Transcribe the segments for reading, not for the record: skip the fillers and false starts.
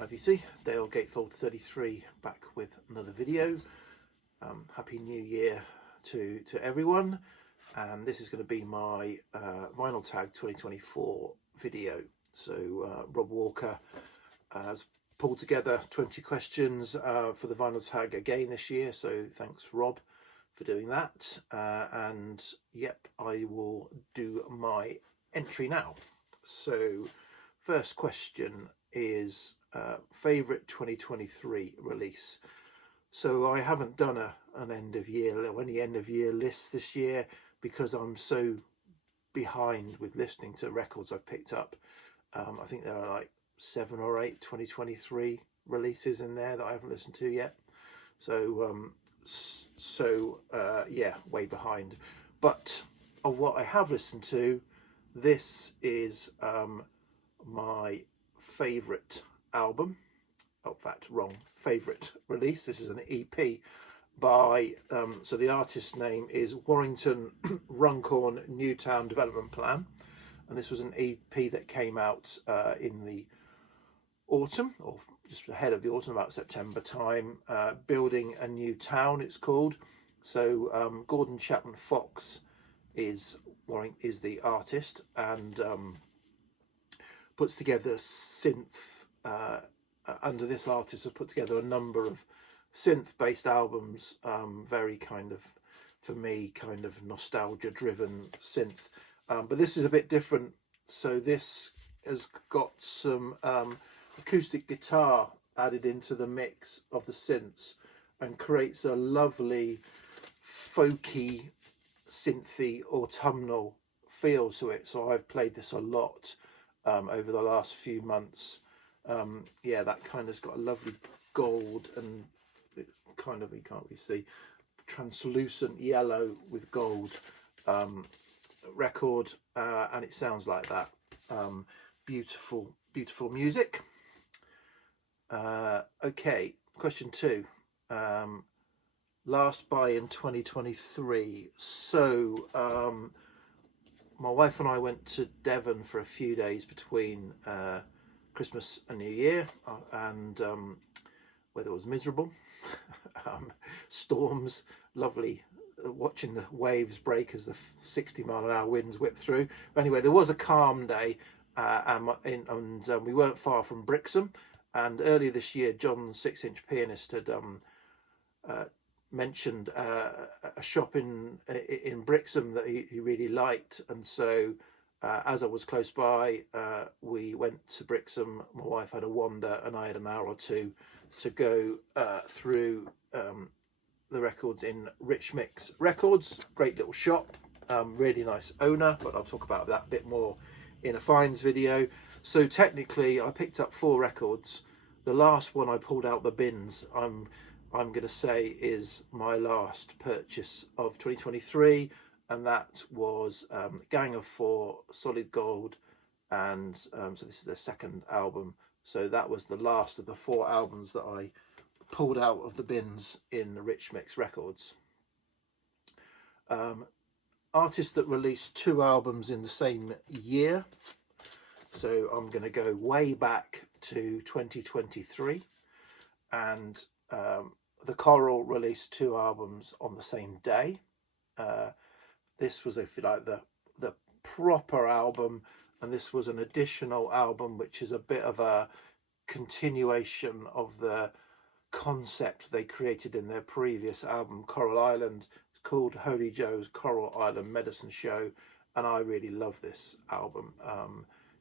IVC, Dale Gatefold 33 back with another video. Happy New Year to everyone, and this is going to be my Vinyl Tag 2024 video. So Rob Walker has pulled together 20 questions for the Vinyl Tag again this year, so thanks Rob for doing that. And yep, I will do my entry now. So first question is favourite 2023 release. So I haven't done an end of year or any end of year lists this year because I'm so behind with listening to records I've picked up. I think there are like 7 or 8 2023 releases in there that I haven't listened to yet. So yeah, way behind. But of what I have listened to, this is my favourite album. Oh, in fact, wrong. Favourite release. This is an EP by, so the artist's name is Warrington Runcorn Newtown Development Plan. And this was an EP that came out in the autumn, or just ahead of the autumn, about September time. Building a New Town, it's called. So Gordon Chapman Fox is the artist, and puts together synth. Under this artist have put together a number of synth-based albums, very kind of, for me, kind of nostalgia-driven synth. But this is a bit different. So this has got some acoustic guitar added into the mix of the synths and creates a lovely, folky, synthy, autumnal feel to it. So I've played this a lot over the last few months. Yeah, that kind of's got a lovely gold, and it's kind of, you can't really see, translucent yellow with gold record, and it sounds like that. Beautiful music. Okay, question 2. Last buy in 2023. So my wife and I went to Devon for a few days between Christmas and New Year, and weather was miserable. Storms, lovely, watching the waves break as the 60-mile-an-hour winds whip through. But anyway, there was a calm day, and we weren't far from Brixham. And earlier this year, John, 6-inch pianist, had mentioned a shop in Brixham that he really liked, and so as I was close by, we went to Brixham. My wife had a wander and I had an hour or two to go through the records in Rich Mix Records. Great little shop, really nice owner, but I'll talk about that a bit more in a finds video. So technically I picked up 4 records. The last one I pulled out the bins, I'm going to say is my last purchase of 2023, and that was Gang of 4, Solid Gold, and so this is their second album. So that was the last of the 4 albums that I pulled out of the bins in the Rich Mix Records. Artist that released 2 albums in the same year. So I'm going to go way back to 2023, and the Coral released 2 albums on the same day. This was, if you like, the proper album, and this was an additional album, which is a bit of a continuation of the concept they created in their previous album, Coral Island. It's called Holy Joe's Coral Island Medicine Show, and I really love this album.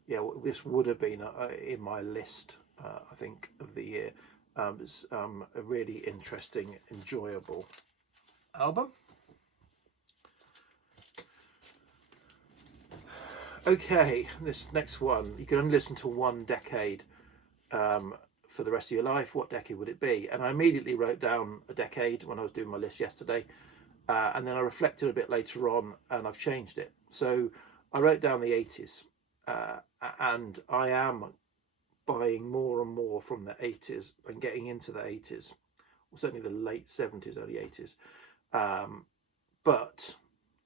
Yeah, this would have been in my list, I think, of the year. It's a really interesting, enjoyable album. Okay, this next one, you can only listen to 1 decade for the rest of your life. What decade would it be? And I immediately wrote down a decade when I was doing my list yesterday, and then I reflected a bit later on and I've changed it. So I wrote down the 80s, and I am buying more and more from the 80s and getting into the 80s, or certainly the late 70s, early 80s. But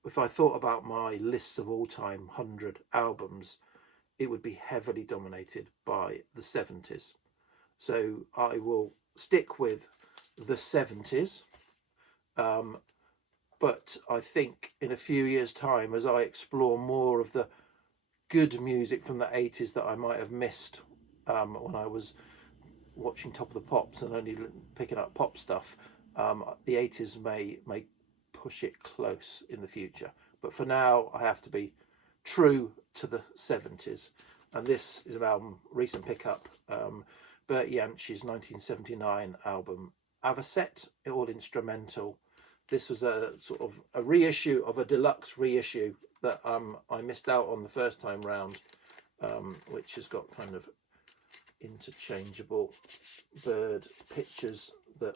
if I thought about my lists of all-time 100 albums, it would be heavily dominated by the 70s. So I will stick with the 70s. But I think in a few years' time, as I explore more of the good music from the 80s that I might have missed when I was watching Top of the Pops and only picking up pop stuff, the 80s may push it close in the future. But for now, I have to be true to the 70s. And this is an album, recent pickup, Bert Jansch's 1979 album, Avocet, all instrumental. This was a sort of a reissue of a deluxe reissue that I missed out on the first time round, which has got kind of interchangeable bird pictures that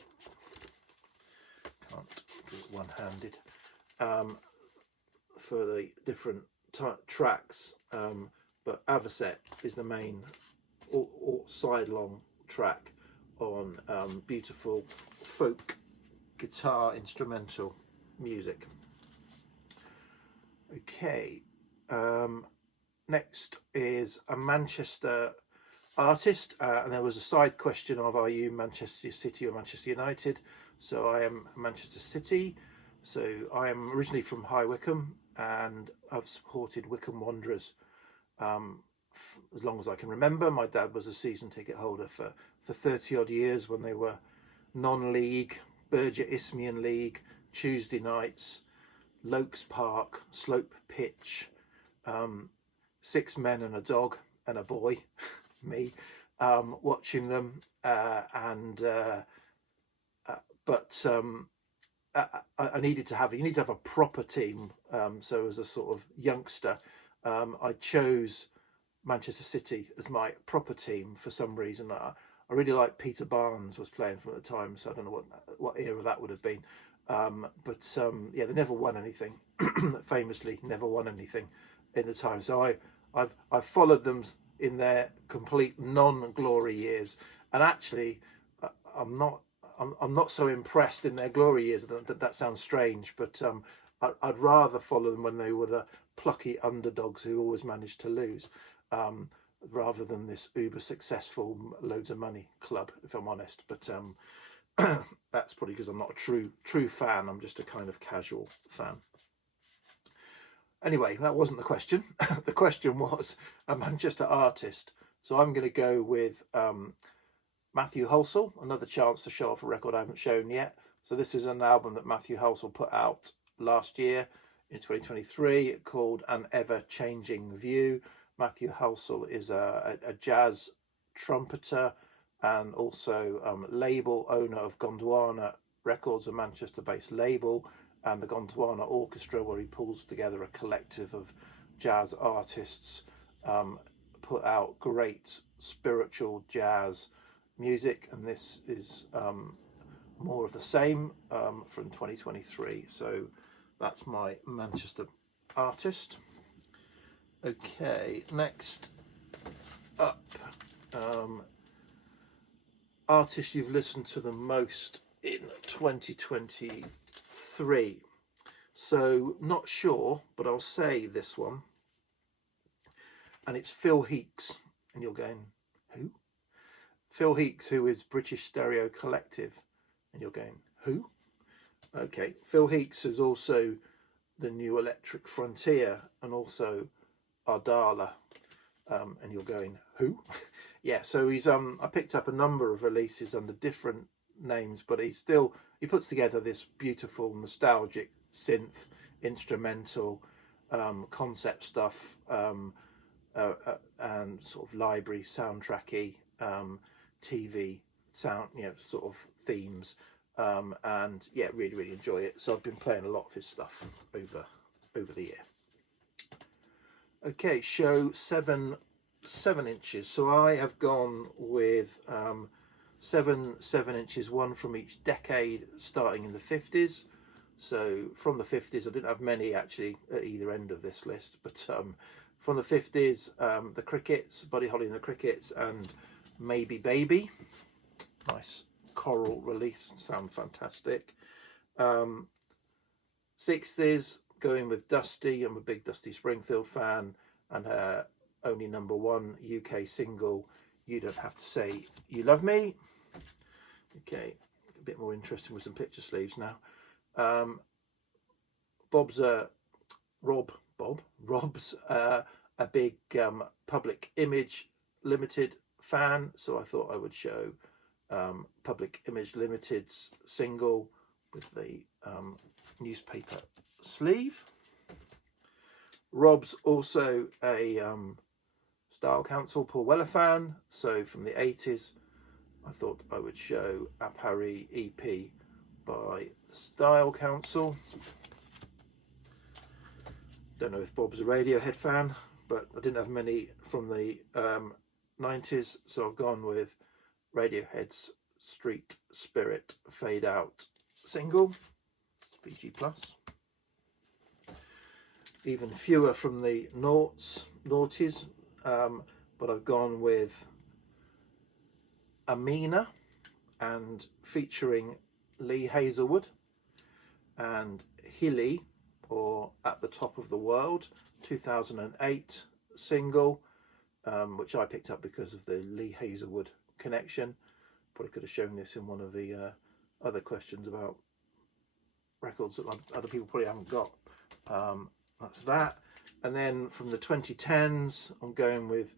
can't do it one-handed for the different tracks, but Avocet is the main or side-long track on beautiful folk guitar instrumental music. Okay, next is a Manchester artist, and there was a side question of, are you Manchester City or Manchester United? So I am Manchester City. So I am originally from High Wycombe, and I've supported Wycombe Wanderers as long as I can remember. My dad was a season ticket holder for 30 odd years when they were non-league, Berger Isthmian League, Tuesday nights, Lokes Park, slope pitch, 6 men and a dog and a boy, me, watching them, but I needed to have, you need to have a proper team. So as a sort of youngster, I chose Manchester City as my proper team for some reason. I really liked Peter Barnes was playing from at the time, so I don't know what era that would have been. Yeah, they never won anything. Famously, never won anything in the time. So I've followed them in their complete non-glory years, and actually, I'm not so impressed in their glory years. That sounds strange, but I'd rather follow them when they were the plucky underdogs who always managed to lose, rather than this uber successful, loads of money club, if I'm honest. But that's probably because I'm not a true fan. I'm just a kind of casual fan. Anyway, that wasn't the question. The question was a Manchester artist. So I'm going to go with Matthew Halsall, another chance to show off a record I haven't shown yet. So this is an album that Matthew Halsall put out last year in 2023 called An Ever-Changing View. Matthew Halsall is a jazz trumpeter and also label owner of Gondwana Records, a Manchester-based label, and the Gondwana Orchestra, where he pulls together a collective of jazz artists, put out great spiritual jazz music, and this is more of the same from 2023. So that's my Manchester artist. Okay, next up, artist you've listened to the most in 2023. So not sure, but I'll say this one, and it's Phil Heeks, and you're going, who? Phil Heeks, who is British Stereo Collective, and you're going, who? Okay, Phil Heeks is also the New Electric Frontier and also Ardala, and you're going, who? Yeah, so he's I picked up a number of releases under different names, but he puts together this beautiful nostalgic synth instrumental concept stuff, and sort of library soundtracky TV sound, sort of themes, and yeah, really enjoy it. So I've been playing a lot of his stuff over the year. Okay, show 7 inches. So I have gone with 7 inches, one from each decade, starting in the 50s. So from the 50s, I didn't have many actually at either end of this list, but from the 50s, the Crickets, Buddy Holly and the Crickets, and Maybe Baby. Nice choral release, sound fantastic. 60s, going with Dusty. I'm a big Dusty Springfield fan, and her only #1 UK single, You Don't Have to Say You Love Me. Okay, a bit more interesting with some picture sleeves now. Rob's a big Public Image Limited fan, so I thought I would show Public Image Limited's single with the newspaper sleeve. Rob's also a Style Council Paul Weller fan, so from the 80s I thought I would show A Paris EP by the Style Council. Don't know if Bob's a Radiohead fan, but I didn't have many from the 90s, so I've gone with Radiohead's Street Spirit Fade Out single, BG+. Even fewer from the noughties, but I've gone with Amina, and featuring Lee Hazelwood, and Hilly, or At the Top of the World, 2008 single, which I picked up because of the Lee Hazelwood connection. Probably could have shown this in one of the other questions about records that other people probably haven't got. That's that. And then from the 2010s, I'm going with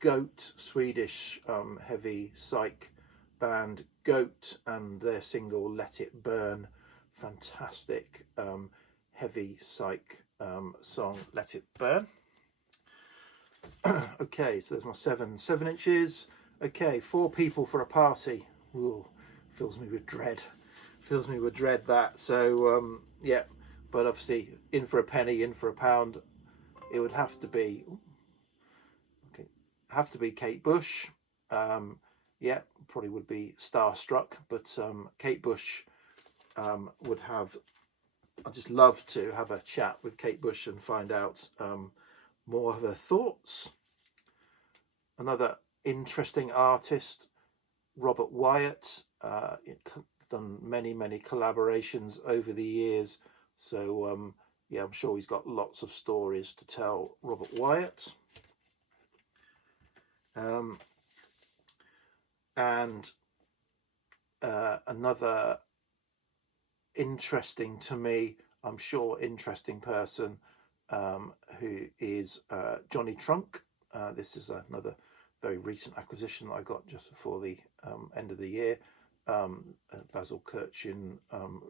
Goat, Swedish heavy psych band Goat, and their single Let It Burn. Fantastic heavy psych song, Let It Burn. Okay, so there's my 7 inches. Okay, 4 people for a party. Ooh, fills me with dread. Fills me with dread, that. So yeah, but obviously in for a penny, in for a pound. It would have to be Kate Bush. Yeah, probably would be starstruck, but Kate Bush would have. I'd just love to have a chat with Kate Bush and find out more of her thoughts. Another interesting artist, Robert Wyatt, done many collaborations over the years, so yeah, I'm sure he's got lots of stories to tell, Robert Wyatt. And another interesting to me, I'm sure interesting person, who is Johnny Trunk. This is another very recent acquisition that I got just before the end of the year. Basil Kirchin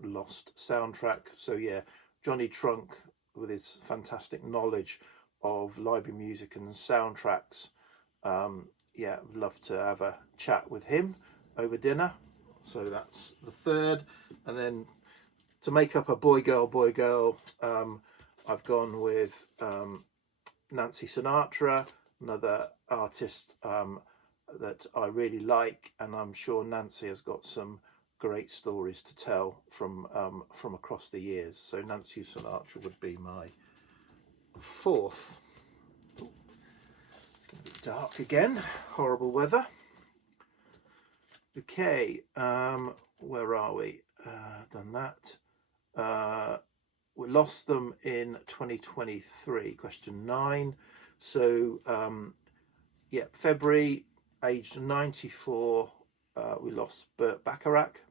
Lost soundtrack. So yeah, Johnny Trunk, with his fantastic knowledge of library music and soundtracks. Yeah, I'd love to have a chat with him over dinner. So that's the third. And then to make up a boy girl, I've gone with Nancy Sinatra, another artist that I really like, and I'm sure Nancy has got some great stories to tell from across the years. So Nancy Sinatra would be my 4th. It's dark again, horrible weather. Okay, where are we? Done that. We lost them in 2023, question 9. So yeah, February, aged 94, we lost Burt Bacharach.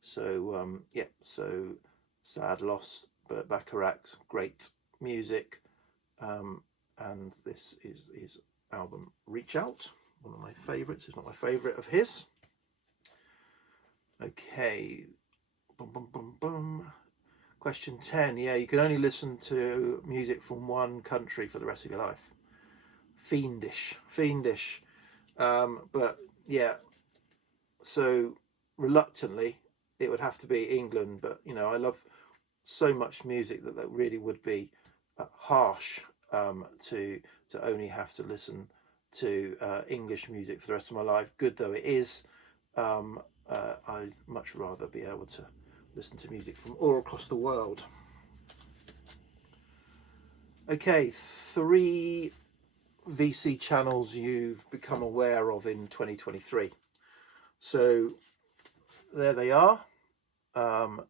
So yeah, so sad loss, Burt Bacharach, great music. And this is his album Reach Out, one of my favourites. It's not my favourite of his. Okay, question 10. Yeah, you can only listen to music from one country for the rest of your life. Fiendish. But yeah, so reluctantly it would have to be England, but you know, I love so much music that really would be harsh to only have to listen to English music for the rest of my life. Good though it is, I'd much rather be able to listen to music from all across the world. Okay, 3 VC channels you've become aware of in 2023. So there they are, and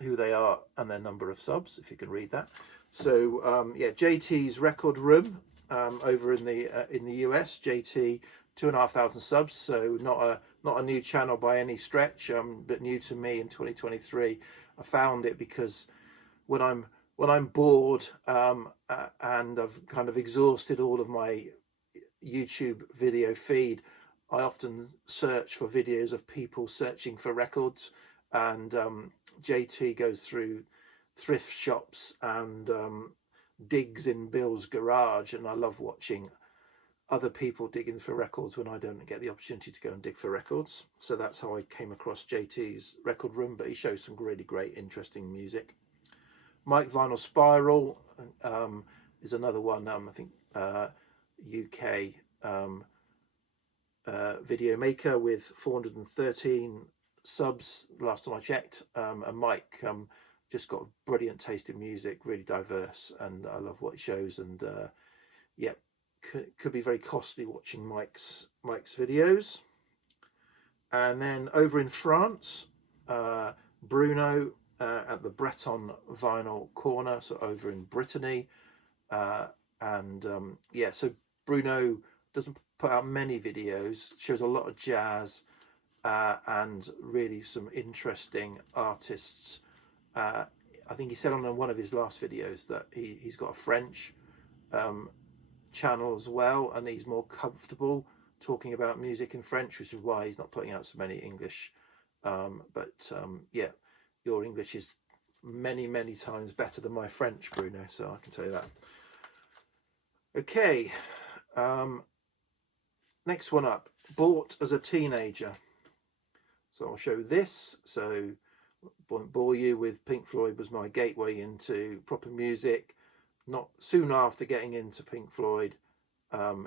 who they are and their number of subs, if you can read that. So yeah, JT's Record Room, over in the US. JT, 2,500 subs, so not a new channel by any stretch, but new to me in 2023. I found it because when I'm bored, and I've kind of exhausted all of my YouTube video feed, I often search for videos of people searching for records, and JT goes through thrift shops and digs in Bill's garage, and I love watching other people digging for records when I don't get the opportunity to go and dig for records. So that's how I came across JT's record room, but he shows some really great interesting music. Mike Vinyl Spiral is another one. I think UK video maker with 413 subs last time I checked. And Mike just got a brilliant taste in music, really diverse, and I love what he shows. And yeah, could be very costly watching Mike's videos. And then over in France, Bruno at the Breton Vinyl Corner, so over in Brittany. Yeah, so Bruno doesn't put out many videos, shows a lot of jazz and really some interesting artists. I think he said on one of his last videos that he's got a French channel as well, and he's more comfortable talking about music in French, which is why he's not putting out so many English. Yeah, your English is many times better than my French, Bruno, so I can tell you that. Okay, next one up, bought as a teenager. So I'll show this. So won't bore you with Pink Floyd was my gateway into proper music. Not soon after getting into Pink Floyd,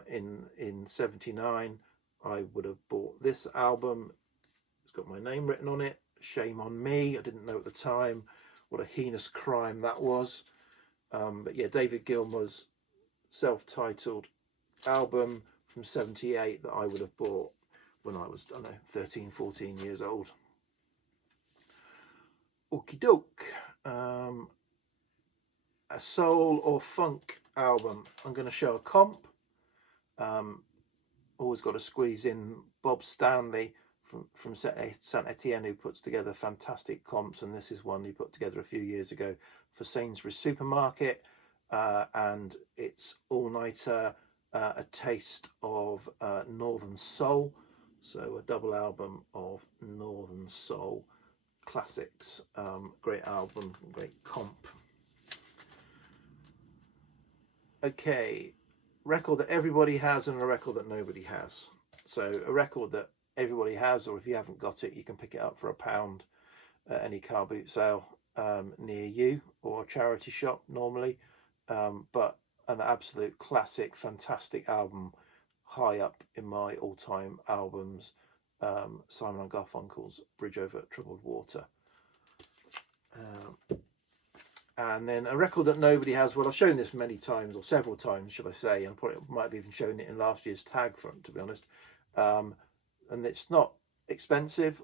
in '79, I would have bought this album. It's got my name written on it. Shame on me. I didn't know at the time what a heinous crime that was. But yeah, David Gilmour's self-titled album from '78 that I would have bought when I was, I don't know, 13, 14 years old. Okie doke. A soul or funk album. I'm going to show a comp. Always got to squeeze in Bob Stanley from Saint Etienne, who puts together fantastic comps, and this is one he put together a few years ago for Sainsbury's Supermarket, and it's all-nighter, a taste of Northern Soul, so a double album of Northern Soul classics. Great album, great comp. Okay, record that everybody has and a record that nobody has. So a record that everybody has, or if you haven't got it, you can pick it up for £1 at any car boot sale near you, or a charity shop normally. But an absolute classic, fantastic album, high up in my all-time albums, Simon and Garfunkel's Bridge Over Troubled Water. And then a record that nobody has. Well, I've shown this many times, or several times, should I say, and probably might have even shown it in last year's tag front, to be honest. And it's not expensive.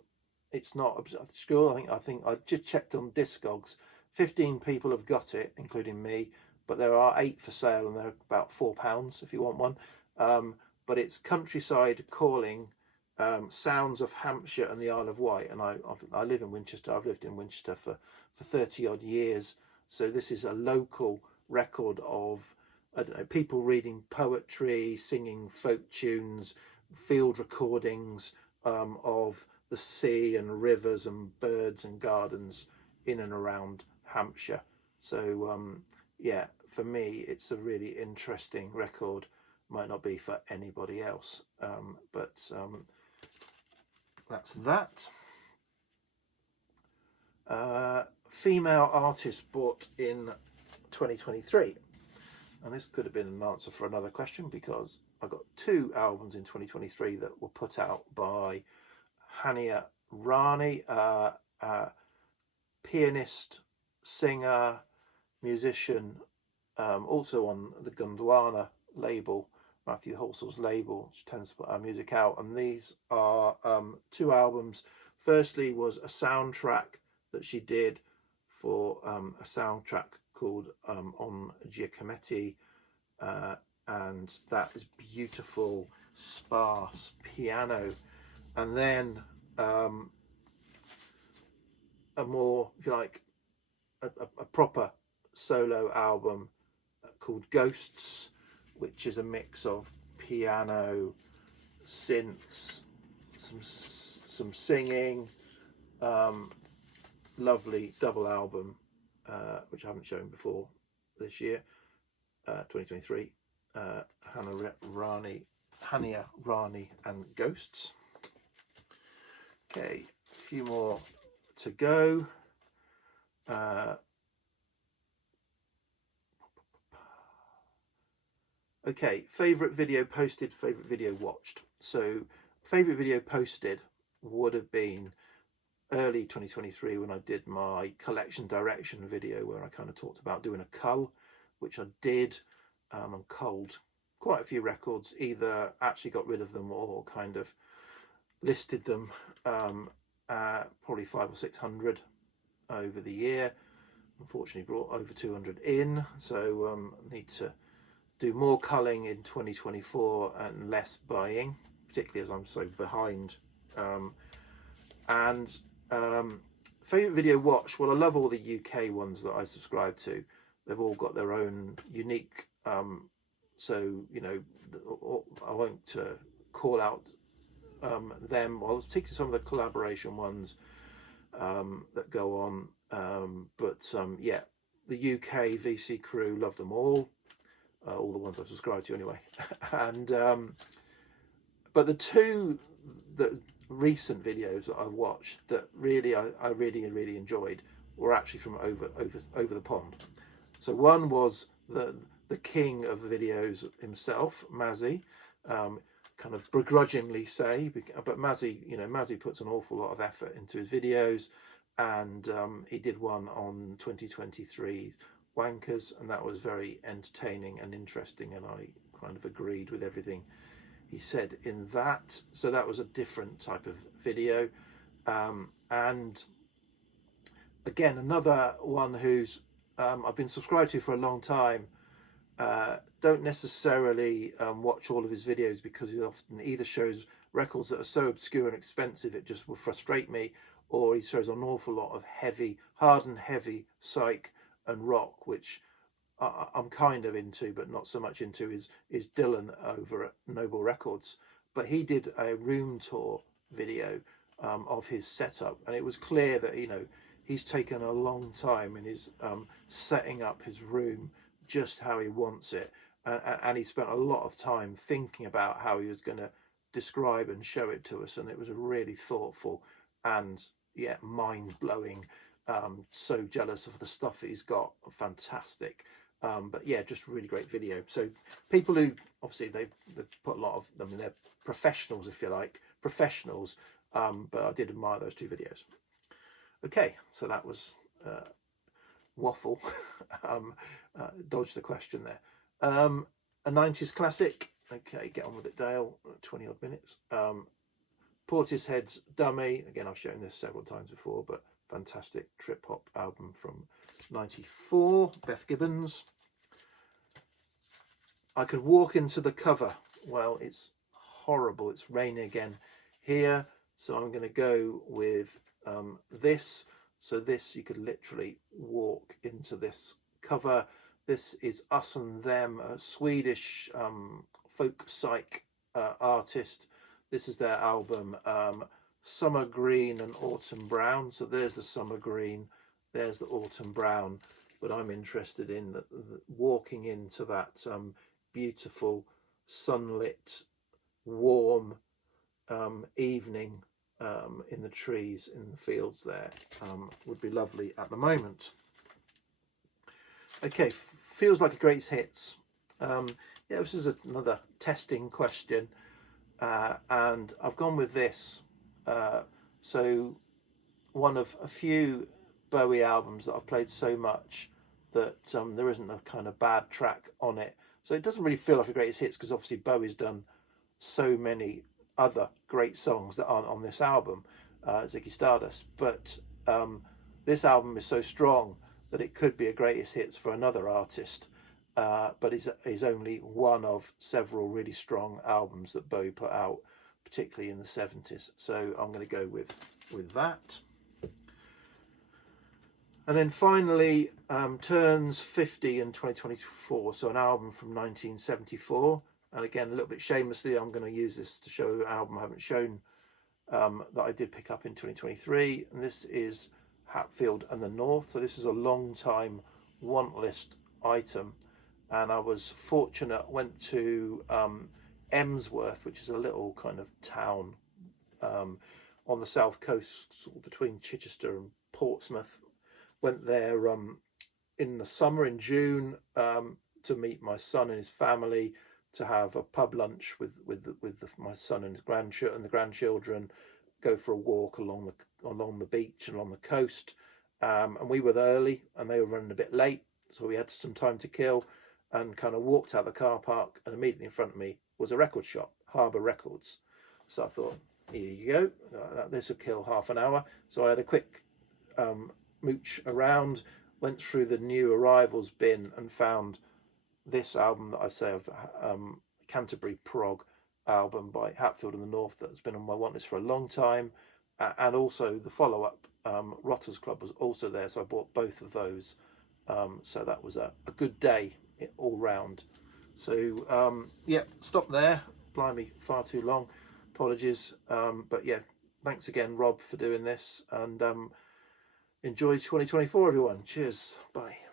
It's not obscure. I think I just checked on Discogs. 15 people have got it, including me, but there are 8 for sale, and they're about £4 if you want one. But it's Countryside Calling, Sounds of Hampshire and the Isle of Wight, and I live in Winchester. I've lived in Winchester for 30 odd years. So this is a local record of, I don't know, people reading poetry, singing folk tunes, field recordings of the sea and rivers and birds and gardens in and around Hampshire. So yeah, for me, it's a really interesting record. Might not be for anybody else, but that's that. Female artist bought in 2023, and this could have been an answer for another question, because I got 2 albums in 2023 that were put out by Hania Rani, pianist, singer, musician, also on the Gondwana label, Matthew Halsall's label, which tends to put our music out. And these are 2 albums. Firstly was a soundtrack that she did for a soundtrack called On Giacometti, and that is beautiful, sparse piano. And then a more, if you like, a proper solo album called Ghosts, which is a mix of piano, synths, some singing, lovely double album, which I haven't shown before this year, 2023, Hania Rani and Ghosts. Okay, a few more to go. Okay, favourite video posted, favourite video watched. So favourite video posted would have been early 2023 when I did my collection direction video where I kind of talked about doing a cull, which I did, and culled quite a few records, either actually got rid of them or kind of listed them, probably 500 or 600 over the year. Unfortunately brought over 200 in, so need to do more culling in 2024 and less buying, particularly as I'm so behind. Favourite video watch, well, I love all the UK ones that I subscribe to. They've all got their own unique, so, you know, I won't call out them, well, particularly some of the collaboration ones that go on. Yeah, the UK VC crew, love them all the ones I've subscribed to anyway. And but the two recent videos that I've watched that really I really enjoyed were actually from over the pond. So one was the king of videos himself, Mazzy, kind of begrudgingly say, but Mazzy, you know, Mazzy puts an awful lot of effort into his videos, and he did one on 2023 Wankers, and that was very entertaining and interesting, and I kind of agreed with everything he said in that. So that was a different type of video. And again, another one who's I've been subscribed to for a long time. Don't necessarily watch all of his videos because he often either shows records that are so obscure and expensive it just will frustrate me, or he shows an awful lot of heavy, hard and heavy psych and rock, which I'm kind of into, but not so much into, is Dylan over at Noble Records. But he did a room tour video of his setup, and it was clear that, you know, he's taken a long time in his setting up his room just how he wants it, and he spent a lot of time thinking about how he was going to describe and show it to us, and it was a really thoughtful and, yeah, mind-blowing. So jealous of the stuff that he's got. Fantastic. But yeah, just really great video. So people who obviously they've put a lot of, I mean, they're professionals, if you like, professionals, but I did admire those two videos. Okay, so that was waffle. Dodge the question there. A 90s classic. Okay, get on with it, Dale. 20 odd minutes. Portishead's Dummy. Again, I've shown this several times before, but fantastic trip hop album from 94. Beth Gibbons. I could walk into the cover. Well, it's horrible. It's raining again here, so I'm going to go with this. So this, you could literally walk into this cover. This is Us and Them, a Swedish folk psych artist. This is their album Summer Green and Autumn Brown. So there's the summer green, there's the autumn brown, but I'm interested in the walking into that beautiful sunlit warm evening in the trees in the fields there. Would be lovely at the moment. Okay, feels like a great hits. Yeah, this is another testing question, and I've gone with this. So one of a few Bowie albums that I've played so much that there isn't a kind of bad track on it. So it doesn't really feel like a greatest hits because obviously Bowie's done so many other great songs that aren't on this album, Ziggy Stardust. But this album is so strong that it could be a greatest hits for another artist. but is only one of several really strong albums that Bowie put out, particularly in the 70s. So I'm going to go with that. And then finally, turns 50 in 2024, so an album from 1974. And again, a little bit shamelessly, I'm going to use this to show an album I haven't shown that I did pick up in 2023. And this is Hatfield and the North. So this is a long time want list item. And I was fortunate, went to Emsworth, which is a little kind of town on the south coast, sort of between Chichester and Portsmouth. Went there in the summer, in June, to meet my son and his family, to have a pub lunch with my son and the grandchildren, go for a walk along the beach and along the coast. And we were there early, and they were running a bit late, so we had some time to kill, and kind of walked out the car park, and immediately in front of me was a record shop, Harbour Records. So I thought, here you go, this will kill half an hour. So I had a quick mooch around, went through the new arrivals bin and found this album that I say of Canterbury prog album by Hatfield and the North that has been on my want list for a long time, and also the follow-up Rotters Club was also there, so I bought both of those. So that was a good day all round. So yeah, stop there. Blimey, far too long. Apologies. But yeah, thanks again, Rob, for doing this, and enjoy 2024, everyone. Cheers. Bye.